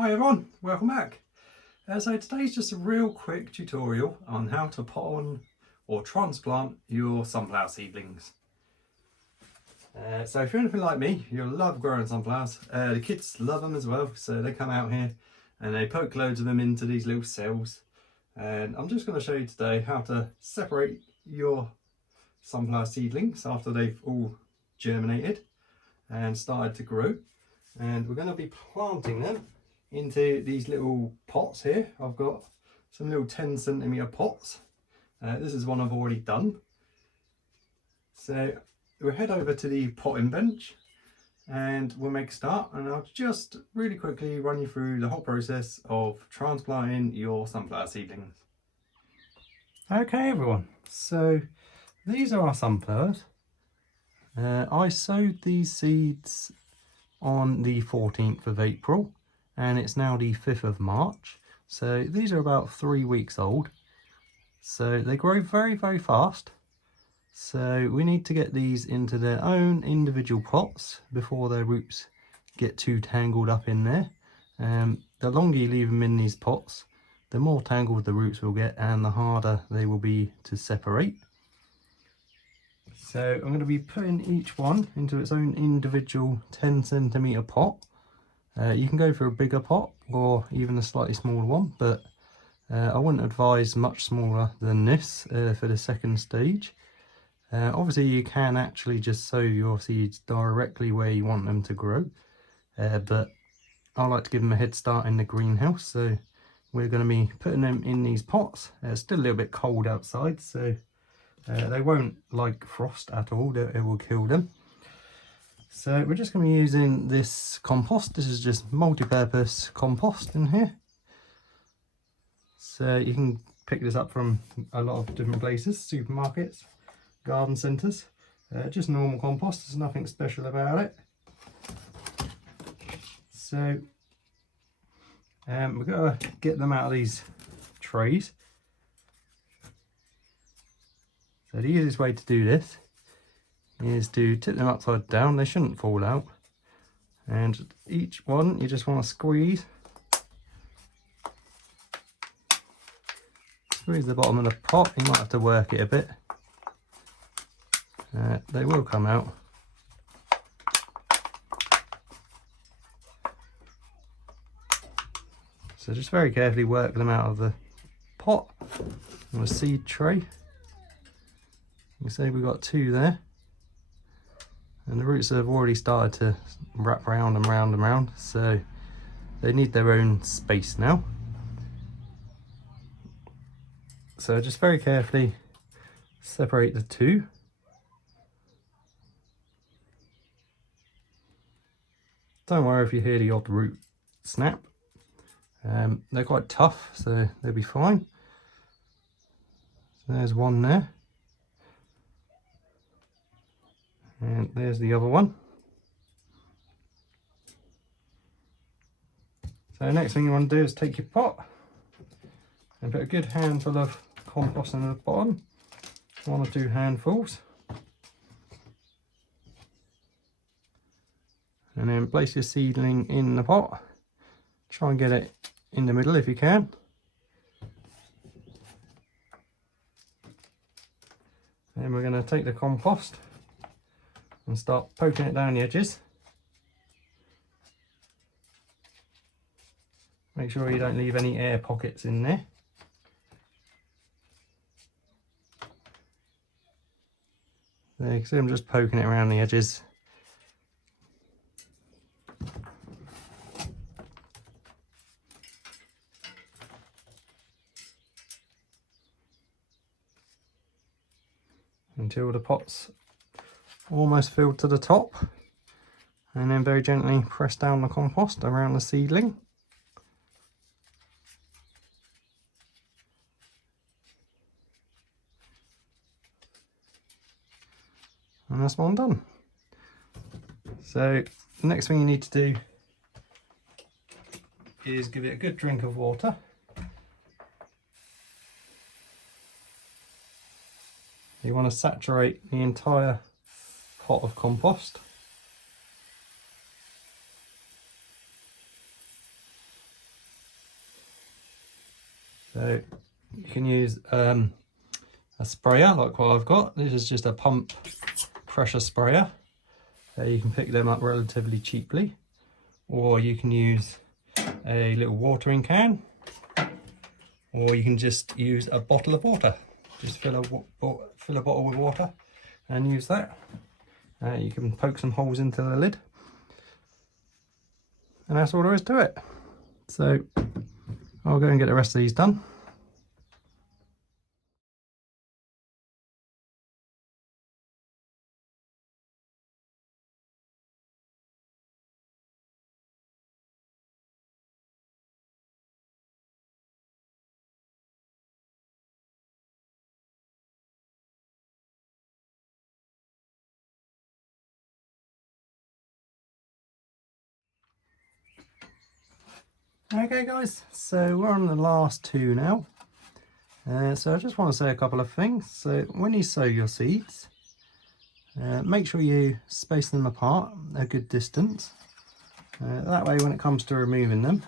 Hi everyone, welcome back. So today's just a real quick tutorial on how to pot on or transplant your sunflower seedlings. So if you're anything like me, you'll love growing sunflowers. The kids love them as well, so they come out here and they poke loads of them into these little cells. And I'm just going to show you today how to separate your sunflower seedlings after they've all germinated and started to grow. And we're going to be planting them into these little pots here. I've got some little 10cm pots. This is one I've already done. So we'll head over to the potting bench and we'll make a start, and I'll just really quickly run you through the whole process of transplanting your sunflower seedlings. Okay everyone, so these are our sunflowers. I sowed these seeds on the 14th of April and it's now the 5th of March, so these are about 3 weeks old. So they grow very fast, so we need to get these into their own individual pots before their roots get too tangled up in there. The longer you leave them in these pots, the more tangled the roots will get and the harder they will be to separate. So I'm going to be putting each one into its own individual 10cm pot. You can go for a bigger pot or even a slightly smaller one, but I wouldn't advise much smaller than this for the second stage. Obviously you can actually just sow your seeds directly where you want them to grow, but I like to give them a head start in the greenhouse, so we're going to be putting them in these pots. It's still a little bit cold outside, so they won't like frost at all, it will kill them. So we're just going to be using this compost. This is just multi-purpose compost in here. So you can pick this up from a lot of different places, supermarkets, garden centres. Just normal compost, there's nothing special about it. So we've got to get them out of these trays. So the easiest way to do this is to tip them upside down. They shouldn't fall out. And each one you just want to squeeze the bottom of the pot. You might have to work it a bit. They will come out. So just very carefully work them out of the pot or a seed tray. You can see we've got 2 there, and the roots have already started to wrap round and round and round, so they need their own space now. So just very carefully separate the 2. Don't worry if you hear the odd root snap. They're quite tough, so they'll be fine. So there's one there. And there's the other one. So the next thing you want to do is take your pot and put a good handful of compost in the bottom, 1 or 2 handfuls. And then place your seedling in the pot. Try and get it in the middle if you can. Then we're going to take the compost and start poking it down the edges. Make sure you don't leave any air pockets in there. There you can see I'm just poking it around the edges. Until the pot's almost filled to the top, and then very gently press down the compost around the seedling. And that's one done. So the next thing you need to do is give it a good drink of water. You want to saturate the entire pot of compost. So you can use a sprayer like what I've got. This is just a pump pressure sprayer. You can pick them up relatively cheaply, or you can use a little watering can, or you can just use a bottle of water. Just fill a bottle with water and use that. You can poke some holes into the lid, and that's all there is to it. So I'll go and get the rest of these done. Okay guys, so we're on the last two now. So I just want to say a couple of things. So when you sow your seeds, make sure you space them apart a good distance. That way when it comes to removing them,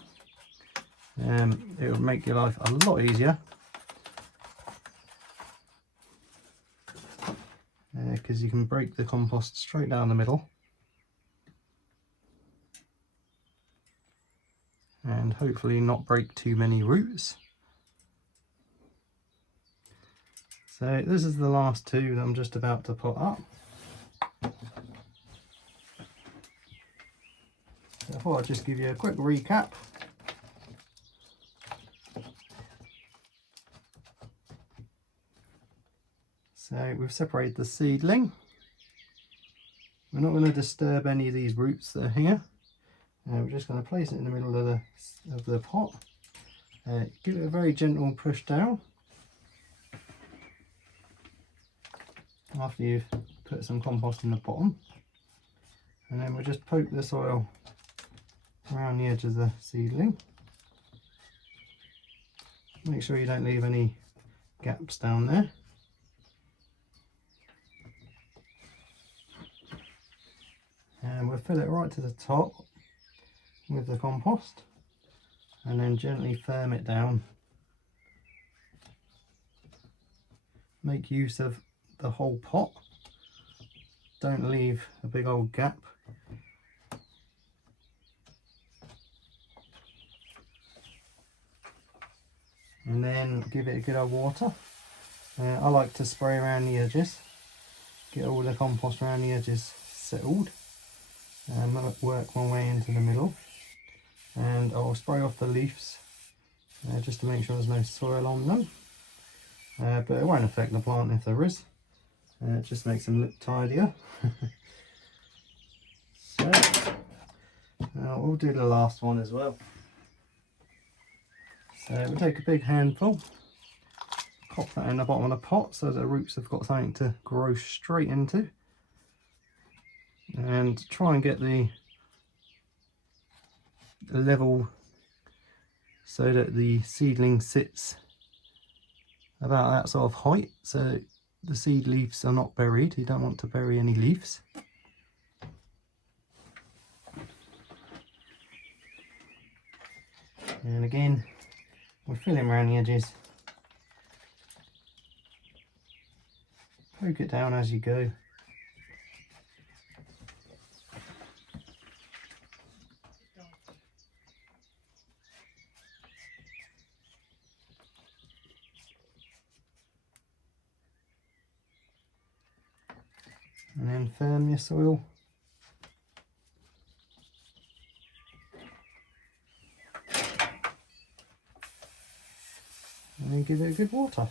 it will make your life a lot easier. Because you can break the compost straight down the middle. And hopefully not break too many roots. So this is the last two that I'm just about to put up. So I thought I'd just give you a quick recap. So we've separated the seedling. We're not going to disturb any of these roots that are here. We're just going to place it in the middle of the pot. Give it a very gentle push down. After you've put some compost in the bottom. And then we'll just poke the soil around the edge of the seedling. Make sure you don't leave any gaps down there. And we'll fill it right to the top with the compost, and then gently firm it down. Make use of the whole pot. Don't leave a big old gap. And then give it a good old water. I like to spray around the edges, get all the compost around the edges settled, and work my way into the middle. And I'll spray off the leaves just to make sure there's no soil on them, but it won't affect the plant if there is. It just makes them look tidier. So we'll do the last one as well. So we'll take a big handful, pop that in the bottom of the pot so the roots have got something to grow straight into, and try and get the level so that the seedling sits about that sort of height, so the seed leaves are not buried. You don't want to bury any leaves. And again, we're filling around the edges. Poke it down as you go. And then firm your soil. And then give it a good water.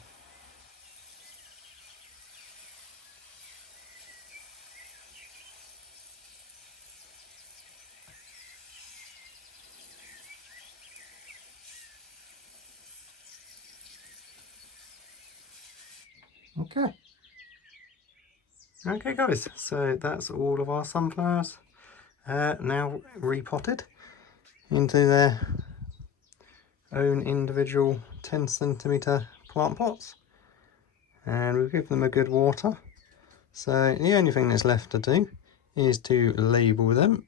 Okay guys, so that's all of our sunflowers now repotted into their own individual 10cm plant pots, and we'll give them a good water. So the only thing that's left to do is to label them.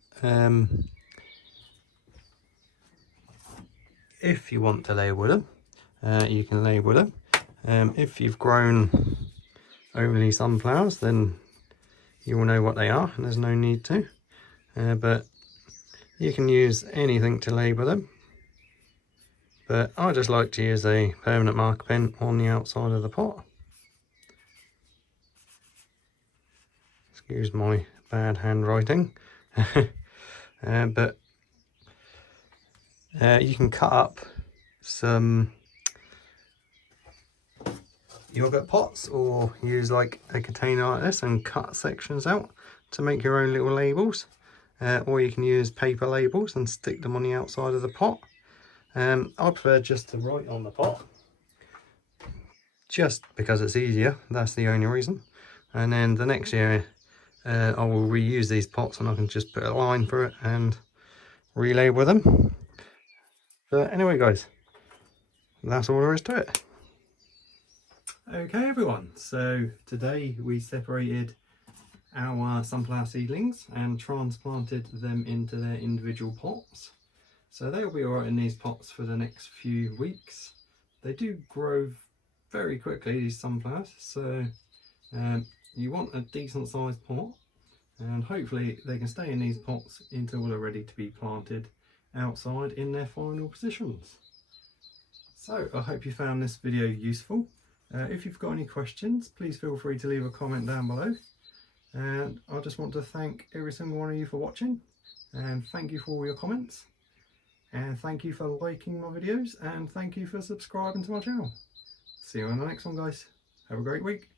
If you want to label them, you can label them. If you've grown only sunflowers, then you will know what they are and there's no need to. But you can use anything to label them. But I just like to use a permanent marker pen on the outside of the pot. Excuse my bad handwriting. But you can cut up some yogurt pots or use like a container like this and cut sections out to make your own little labels. Or you can use paper labels and stick them on the outside of the pot. I prefer just to write on the pot, just because it's easier, that's the only reason. And then the next year I will reuse these pots and I can just put a line through it and relabel them. But anyway guys, that's all there is to it. Okay everyone, so today we separated our sunflower seedlings and transplanted them into their individual pots. So they'll be alright in these pots for the next few weeks. They do grow very quickly, these sunflowers, so you want a decent sized pot, and hopefully they can stay in these pots until they're ready to be planted outside in their final positions. So I hope you found this video useful. If you've got any questions, please feel free to leave a comment down below. And I just want to thank every single one of you for watching, and thank you for all your comments, and thank you for liking my videos, and thank you for subscribing to my channel. See you on the next one guys. Have a great week.